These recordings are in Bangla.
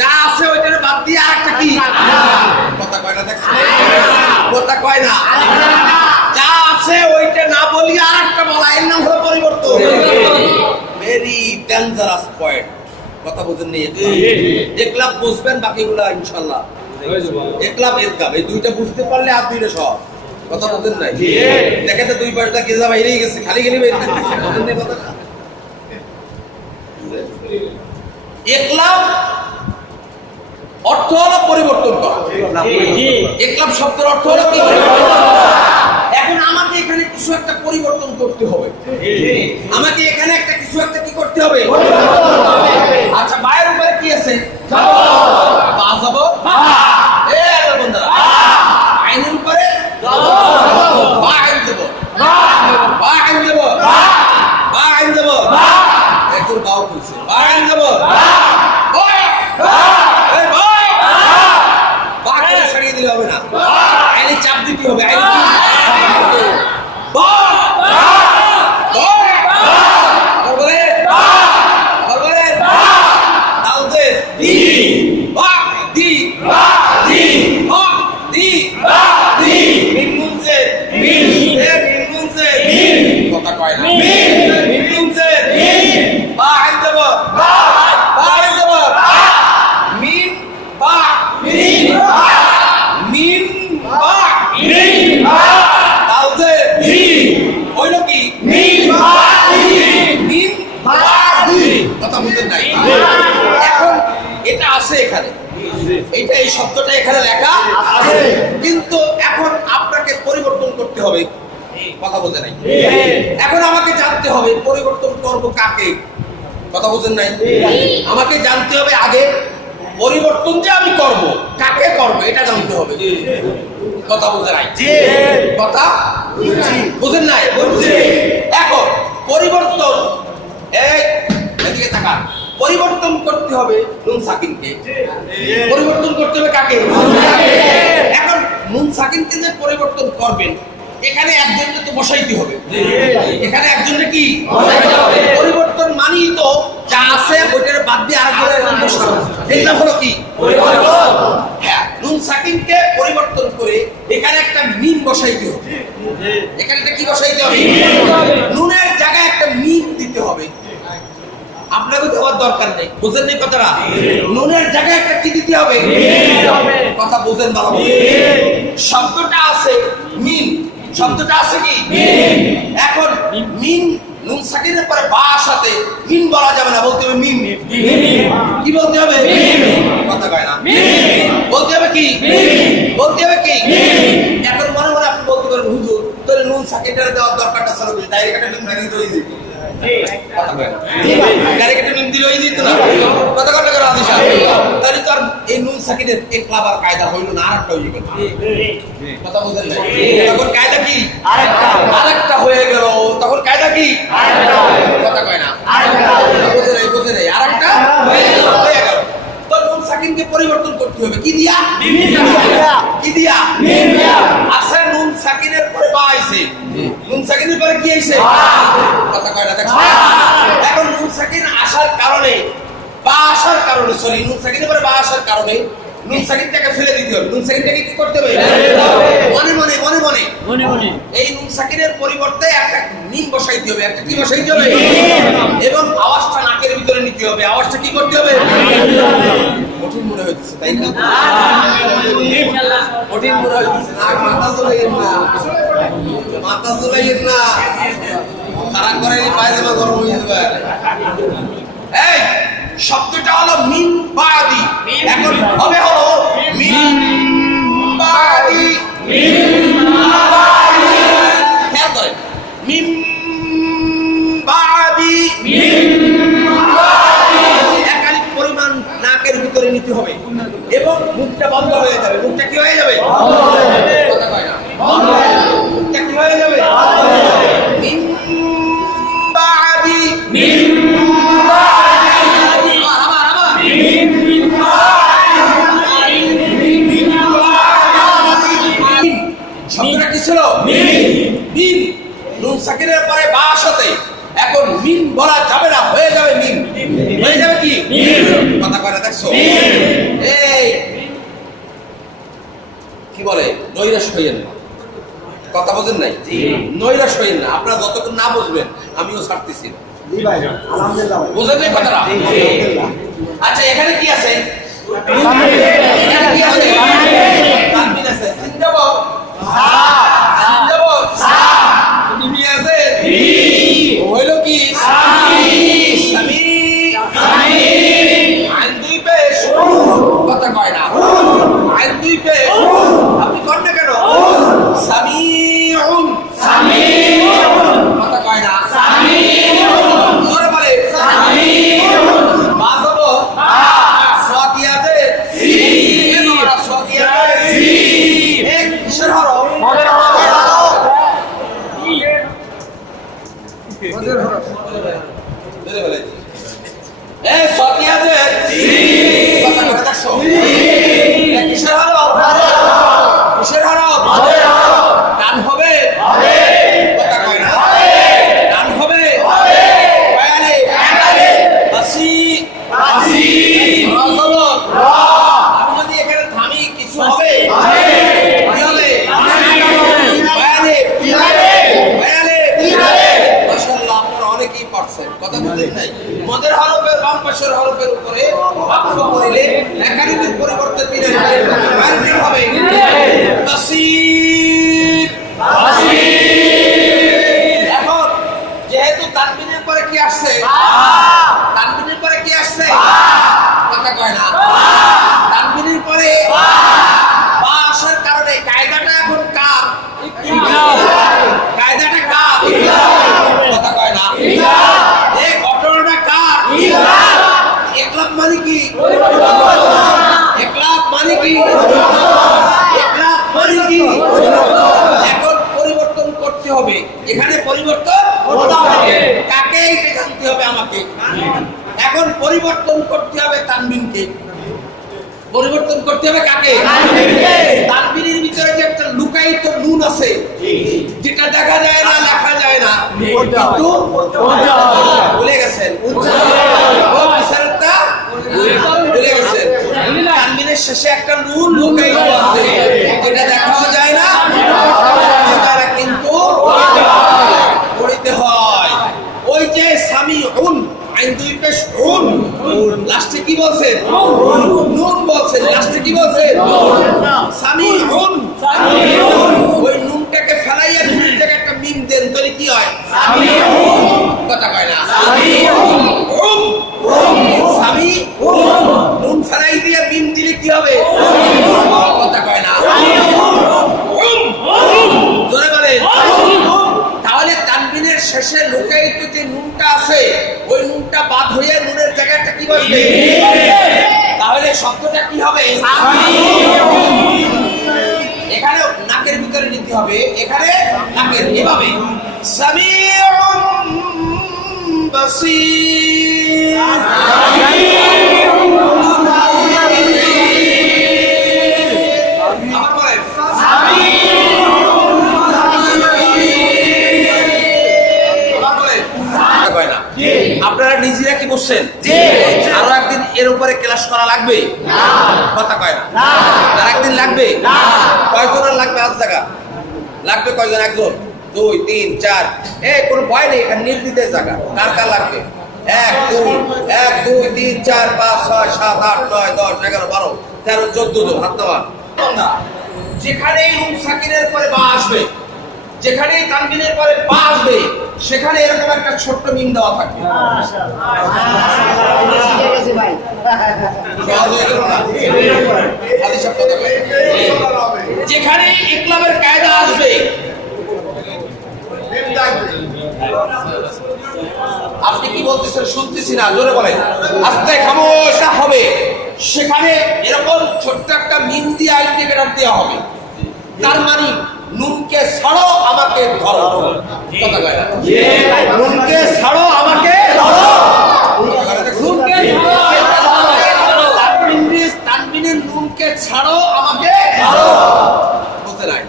যা আছে ওইটার বাদ দিয়ে আরেকটা কি কথা কয় না দেখছেন কথা কয় না যা আছে ওইটা না বলি আরেকটা বলা এর নাম হলো পরিবর্তন ভেরি ডেঞ্জারাস পয়েন্ট কথা বুঝেন নি দেখলাম বুঝবেন বাকিগুলো ইনশাআল্লাহ দেখলাম এদগাম এই দুইটা বুঝতে পারলে আর দুইটা সব কথা বুঝেন নাই দেখেন তো দুই পাশটা কেজা বাইরেই গেছে খালি খালি বাইরে বুঝেন নি কথা একলাম অর্থ হলো পরিবর্তন করা একলাম শব্দের অর্থ হলো কি এখন আমাকে এখানে কিছু একটা পরিবর্তন করতে হবে আমাকে এখানে একটা কিছু একটা কি করতে হবে আচ্ছা বাইরের উপরে কি আছে পা যাব এই বন্ধুরা আইনের উপরে পা আইন দেব পা আইন দেব পা আইন দেব একটু বাউ কইছে পা আইন দেব এই ভাই পা করে ছাড়িয়ে দিলে হবে না আইনে চাপ দিতে হবে আইন এই শব্দটা এখানে লেখা আছে কিন্তু এখন আপনাকে পরিবর্তন করতে হবে কথা বুঝেন নাই এখন আমাকে জানতে হবে পরিবর্তন করব কাকে কথা বুঝেন নাই আমাকে জানতে হবে আগে পরিবর্তন যে আমি করব কাকে করব এটা জানতে হবে কথা বুঝেন নাই কথা বুঝেন নাই এখন পরিবর্তন এই এদিকে তাকান পরিবর্তন করতে হবে নুন সাকিনকে পরিবর্তন করতে হবে কাকে এখন নুন সাকিনকে যে পরিবর্তন করবেন এখানে একজনকে তো বসাইতে হবে এখানে একজনকে কি পরিবর্তন মানেই তো যা আছে ওইটার বাদ দিয়ে আরেকজন বসানো এটা হলো কি পরিবর্তন হ্যাঁ নুন সাকিনকে পরিবর্তন করে এখানে একটা মিম বসাইতে হবে এখানে একটা কি বসাইতে হবে নুনের জায়গায় একটা মিম দিতে হবে আপনাকে দেওয়ার দরকার নেই বুঝেন নি কথাটা নুনের জায়গায় একটা কি দিতে হবে কথা বুঝেন ভালো শব্দটা আছে মিন শব্দটা আছে কি এখন মিন নুন সাকিনের পরে বা সাথে মিন বলা যাবে না বলতে হবে মিম কি বলতে হবে কথা কয় না বলতে হবে কি বলতে হবে কি এখন মনে মনে আপনি বলতে পারেন হুজুর তাহলে নুন সাকিনের দেওয়ার দরকারটা ছাড়া ডাইরেক্ট একটা মিম লাগিয়ে দিয়ে দিই কথা কয় না ডাইরেক্ট একটা মিম দিলে হয়ে যেত না কথা কথা করে আদিশা তাহলে তো আর এই নুন সাকিনের একলাবার কায়দা হইল না আরেকটা হয়ে গেল কথা বুঝেন না তখন কায়দা কি আরেকটা হয়ে গেল তখন কায়দা কি আরেকটা কথা কয় না আরেকটা বুঝে নাই আরেকটা হয়ে গেল তো নুন সাকিনকে পরিবর্তন করতে হবে কি দিয়া কি দিয়া আসে নুন সাকিনের পরে বা আইছে নুন সাকিনের পরে কি আইছে কথা কয় না দেখো এখন নুন সাকিন আসার কারণে বা আসার কারণে সরি নুন সাকিনের পরে বা আসার কারণে নুন সাকিনটাকে ফেলে দিতে হবে নুন সাকিনটাকে কি করতে হবে মনে মনে মনে মনে মনে মনে এই নুন সাকিনের পরিবর্তে একটা মিম বসাইতে হবে একটা কি বসাইতে হবে এবং আওয়াজটা নাকের ভিতরে নিতে হবে আওয়াজটা কি করতে হবে কঠিন মনে হইতেছে তাই না ইনশাআল্লাহ কঠিন মনে হইতেছে না মাথা ঝুলাইয়েন না মাথা ঝুলাইয়েন না খারাপ করে পায়জামা গরম হয়ে যাবে এই শব্দটা হলো মিন বাদি এখন হবে হলো মিন বাদি খেয়াল করেন মিন বাদি একাধিক পরিমাণ নাকের ভিতরে নিতে হবে এবং মুখটা বন্ধ হয়ে যাবে মুখটা কি হয়ে যাবে কথা কয় না মুখটা কি হয়ে যাবে মিন বাদি শব্দটা কি ছিল মিম নুন সাকিনের পরে বা সাথে এখন মিম বলা যাবে না হয়ে যাবে মিম হয়ে যাবে কি কথা কয় না নৈরাশ হইয়েন না, কথা বোঝেন নাই? নৈরাশ হইয়েন না, আপনারা যতক্ষণ না বুঝবেন আমিও ছাড়তেছি না। বুঝেন নাই কথাটা? আচ্ছা, এখানে কি আছে? এখানে কি আছে? তানবিন আছে। সিন্দাবাদ সিন্দাবাদ তুমি আছে হইল কি? সামি আইন দুই পেশ, কথা কয় না। আইন দুই পেশ, আপনি কন না কেন? সামিউন কথা কয় না। জোরে বলে মাযব সাকিয়াতে সাকিয়াতে এক কিসের হরফ? মদের হরফ। জোরে বলে এ সাকিয়াতে কথা কয় দেখছো? এক কিসের হরফ? কিসের হরফ? কান হবে কথা কয় না। কান হবে বায়ালে বাসি মাযব। আমি যদি এখানে থামি কিছু হবে কি হবে? বায়ালে মাশাআল্লাহ, আপনারা অনেকেই পারছেন, কথা বুঝেন নাই? মদের হরফের বাম পাশের হরফের উপরে ওয়াকফ করিলে একাডেমির পরিবর্তে তিনের বায়ালে হবে বাসির। এখন যেহেতু তানবিনের পরে কি আসছে? তানবিনের পরে কি আসছে? কথা কয় না। তানবিনের পরে বা আসার কারণে কায়দাটা এখন কার? কায়দাটা কার? কথা কয় না। এই ঘটনাটা কার? একলাপ মানে কি? একলাপ মানে কি? একলাপ মানে কি? এখন পরিবর্তন করতে হবে, এখানে পরিবর্তন কাকে এটা জানতে হবে আমাকে। এখন পরিবর্তন করতে হবে তানবিনকে, পরিবর্তন করতে হবে কাকে? তানবিনের ভিতরে যে একটা লুকায়িত নুন আছে যেটা দেখা যায় না, লেখা যায় না, কিন্তু ভুলে গেছেন। ও বিচারটা ভুলে গেছেন। তানবিনের শেষে একটা নুন লুকায়িত আছে যেটা দেখাও যায় না, তারা কিন্তু পড়িতে হয়। ওই যে সামিউন আইন দুই পেশ উন, লাস্টে কি বলছেন? নুন বলছেন। লাস্টে কি বলছেন? সামিউন। ওই নুনটাকে ফেলাইয়া নুনের জায়গায় একটা মিম দেন, তাহলে কি হয়? কথা কয় না। সামি নুন ফেলাই দিয়ে মিম দিলে কি হবে? কথা কয় না। জোরে বলেন। তাহলে তানবিনের শেষে লুকায়িত যে নুনটা আছে ওই নুনটা বাদ হয়ে নুনের জায়গাটা কি বসবে? তাহলে শব্দটা কি হবে? এখানে নাকের ভিতরে নিতে হবে, এখানে নাকের এভাবে সামিউন বাসীর। আবার বলেন আপনারা নিজেরা কি বুঝছেন? আরো একদিন এর উপরে ক্লাস করা লাগবে? কথা কয় না। আর একদিন লাগবে? কয়জনের লাগবে? আজ জায়গা লাগবে কয়জন? একজন, দুই, তিন, চার। কোনো ভয় নেই, এখানে নির্দিষ্ট জায়গা। কার কার লাগবে? 1 2 3 4 5 6 7 8 9 10 11 12 13 14 জন হাত দেওয়া। যেখানে নুন সাকিনের পরে বা আসবে, যেখানে তানবিনের পরে বা আসবে, সেখানে এরকম একটা ছোট্ট মিম দেওয়া থাকবে। যেখানে ইকলাবের কায়দা আসবে, আপনি কি বলতেছেন শুনতেছি না, জোরে বলেন। আস্তে খামোশ হবে, সেখানে এরকম ছোট্ট একটা মিম দিয়ে আইডেন্টিফায়ার দেওয়া হবে। তার মানে নুনকে ছাড়ো আমাকে ধরো। কথা কয় না। নুনকে ছাড়ো আমাকে ধরো। তানবিনের নুনকে ছাড়ো আমাকে ধরো। বুঝতে নাই?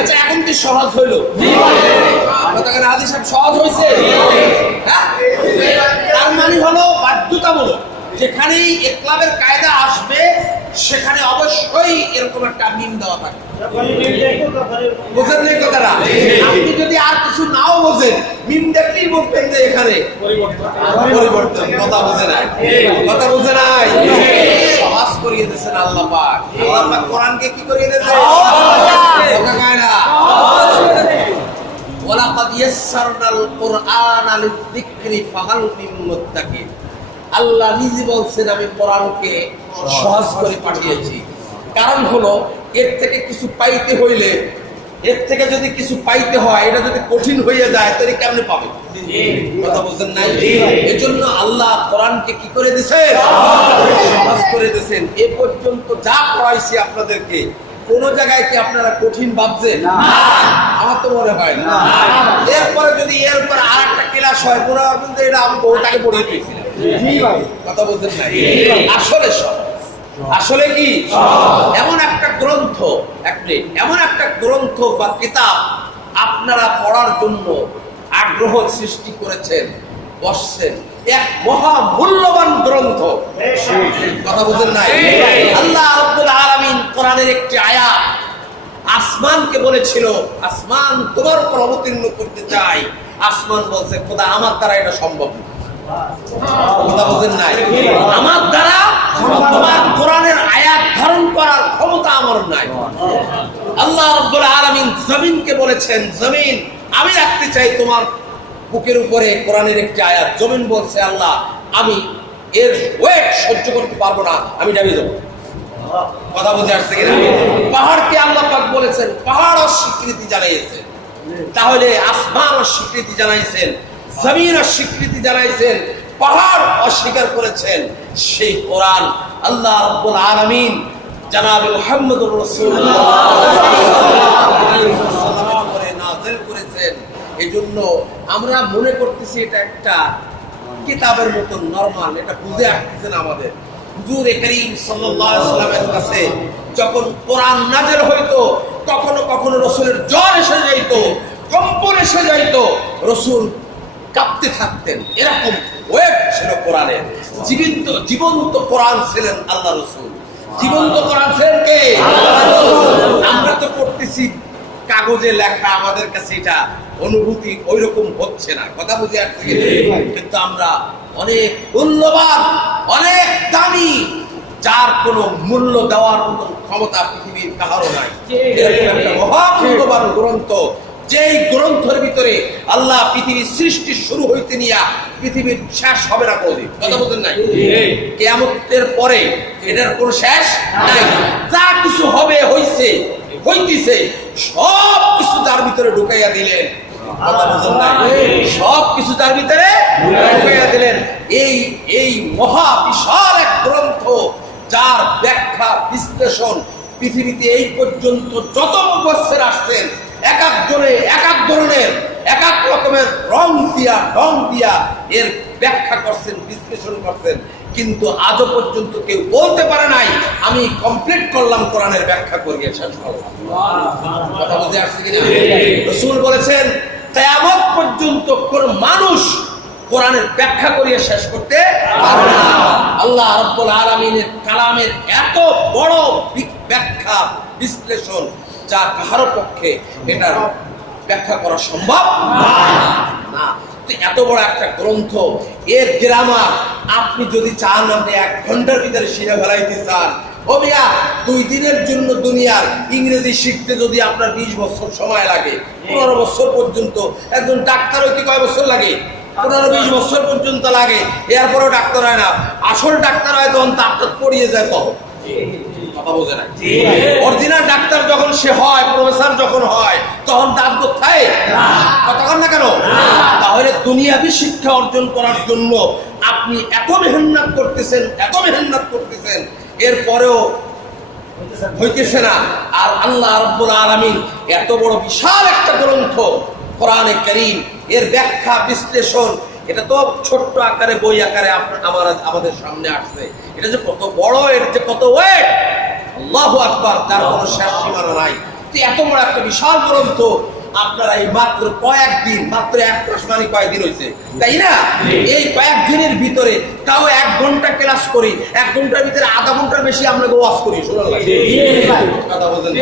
আচ্ছা, এখন কি সহজ হইল? হাদিস সহজ হয়েছে? তার মানে হলো বাধ্যতামূলক যেখানেই ইকলাবের কায়দা আসবে সেখানে অবশ্যই এরকম একটা মিম দেওয়া থাকে। বুঝেন এই কথাটা? আপনি যদি আর কিছু নাও বোঝেন, মিম দেখলেই বুঝবেন যে এখানে পরিবর্তন। কথা বুঝে নাই? কথা বুঝে নাই? সহজ করিয়ে দিয়েছেন আল্লাহ পাক। আল্লাহ পাক কোরআনকে কি করিয়ে দিয়েছেন? কথা কয় না? ওয়ালাকাদ ইয়াসসারনাল কুরআনা লিয-যিকরি ফাহাল মিন মুত্তাকিন। আল্লাহ নিজে বলছেন আমি কোরআনকে সহজ করে পাঠিয়েছি। কারণ হলো এর থেকে কিছু পাইতে হইলে, এর থেকে যদি কিছু পাইতে হয়, এটা যদি কঠিন হয়ে যায় তাহলে কেমনে পাবে? কথা বুঝেন নাই? এজন্য আল্লাহ কোরআনকে কি করে দিয়েছেন? সহজ করে দিয়েছেন। এ পর্যন্ত যা পড়াইছি আপনাদেরকে, কোন জায়গায় কি আপনারা কঠিন ভাবছেন? আমার তো মনে হয় না। এরপরে যদি এরপর আর একটা ক্লাস হয়, পুরো কিন্তু এটা আমি বহুটাকে পড়িয়ে দিয়েছিলাম। কথা বলছেন না? আসলে আসলে কি এমন একটা গ্রন্থ, এমন একটা গ্রন্থ বা কিতাব আপনারা পড়ার জন্য আগ্রহ সৃষ্টি করেছেন, বসছেন, এক মহা মূল্যবান গ্রন্থ। কথা বুঝেন নাই? আল্লাহ রাব্বুল আলামিন কোরআনের একটি আয়াত আসমানকে বলেছিল, আসমান তোমার উপর অবতীর্ণ করতে চাই। আসমান বলছে খোদা আমার দ্বারা এটা সম্ভব না। কথা বুঝেন নাই? আমার দ্বারা তোমার কোরআনের আয়াত ধারণ করার ক্ষমতা আমার নাই। আল্লাহ রাব্বুল আলামিন জমিনকে বলেছেন, জমিন আমি রাখতে চাই তোমার বুকের উপরে কোরআনের একটি আয়াত। জমিন বলছে আল্লাহ আমি এর ওয়েট সহ্য করতে পারবো না, আমি ডাবে যাবো। কথা বুঝে আসছে কিনা? পাহাড়কে আল্লাহ পাক বলেছেন, পাহাড় অস্বীকৃতি জানাইছেন। তাহলে আসমান অস্বীকৃতি জানাইছেন, জমিন অস্বীকৃতি জানাইছেন, পাহাড় অস্বীকার করেছেন। সেই কোরআন আল্লাহ রাব্বুল আলামিন জনাবে মুহাম্মদুর রাসূলুল্লাহ সাল্লাল্লাহু আলাইহি নাযিল করেছেন। এজন্য আমরা মনে করতেছি এটা একটা কিতাবের মতো নরমাল, এটা বুঝে আসতেছে না আমাদের। হুজুর করিম সাল্লাল্লাহু আলাইহি ওয়াসাল্লামের কাছে যখন কোরআন নাযিল হইতো, কখনো কখনো রাসূলের জ্বর এসে যাইতো, কম্পন এসে যাইতো, রাসূল কাঁপতে থাকতেন। এরকম ওয়েট ছিল কোরআনের। জীবন্ত কোরআন ছিলেন আল্লাহ রাসূল। জীবন্ত কোরআন ছিলেন কে? আমরা তো পড়তেছি কাগজে লেখা, আমাদের কাছে এটা অনুভূতি ওইরকম হচ্ছে না। কথা বুঝে আসছে? কিন্তু আমরা অনেক মূল্যবান, অনেক দামি, যার কোনো মূল্য দেওয়ার মতো ক্ষমতা পৃথিবীর কারো নাই। এরকম একটা মহামূল্যবান গ্রন্থ, যেই গ্রন্থের ভিতরে আল্লাহ পৃথিবীর সৃষ্টি শুরু হইতে নিয়ে পৃথিবীর শেষ হবে না কোনদিন। কথা বলতেন নাই? কিয়ামতের পরে এটার কোনো শেষ নাই। যা কিছু হবে, হইছে, হইতেছে, সব কিছু তার ভিতরে ঢুকাইয়া দিলেন। সব কিছু তার ভিতরে ঢুকাইয়া দিলেন। এই মহা বিশাল এক গ্রন্থ, যার ব্যাখ্যা বিশ্লেষণ পৃথিবীতে এই পর্যন্ত যত মুফাসসির আসছেন, এক একজনে এক এক ধরনের এক এক রকমের রং দিয়া এর ব্যাখ্যা করছেন, বিশ্লেষণ করছেন, কিন্তু আজও পর্যন্ত কেউ বলতে পারে নাই আমি কমপ্লিট করলাম, কোরআনের ব্যাখ্যা করিয়ে শেষ করলাম। কথা বুঝে আসছে কিনা? রাসূল বলেছেন কিয়ামত পর্যন্ত কোন মানুষ কোরআনের ব্যাখ্যা করিয়ে শেষ করতে পারবে না। আল্লাহ রাব্বুল আলামিনের কালামের এত বড় ব্যাখ্যা বিশ্লেষণ, যা কারো পক্ষে এটার ব্যাখ্যা করা সম্ভব না। এত বড় একটা গ্রন্থ, এর গ্রামার আপনি যদি চান, আপনি 1 ঘন্টার ভিতরে শিখে ফেলাইতে চান, ও মিয়া 2 দিনের জন্য দুনিয়ার ইংরেজি শিখতে যদি আপনার 20 বছর সময় লাগে, 15 বছর পর্যন্ত, একজন ডাক্তার হইতে কয় বছর লাগে? 15-20 বছর পর্যন্ত লাগে। এরপরও ডাক্তার হয় না। আসল ডাক্তার হয় তখন তার পড়িয়ে যায় তখন। কথা বোঝে না? অরিজিনাল ডাক্তার যখন সে হয়, প্রফেসর যখন হয়, তখন দাঁত কোথায়? কতক্ষণ না কেন? তাহলে দুনিয়াবি শিক্ষা অর্জন করার জন্য আপনি এত মেহনত করতেছেন, এরপরেও হইতেছে না। আর আল্লাহ রাব্বুল আলামিন এত বড় বিশাল একটা গ্রন্থ কোরআনে কারীম, এর ব্যাখ্যা বিশ্লেষণ, এটা তো ছোট্ট আকারে বই আকারে আমাদের সামনে আসছে। এটা যে কত বড়, এর যে কত ওয়েট, আল্লাহু আকবার, তার কোনো শেষ সীমানা নাই। তো এত বড় একটা বিশাল গ্রন্থ আপনারা এই মাত্র কয়েকদিন, মাত্র 1 মাস মানে কয়েকদিন হয়েছে, তাই না? এই কয়েকদিনের ভিতরে, তাও 1 ঘন্টা ক্লাস করি, 1 ঘন্টার ভিতরে আধা ঘন্টার বেশি আমরা ওয়াজ করি। কথা বলছেন?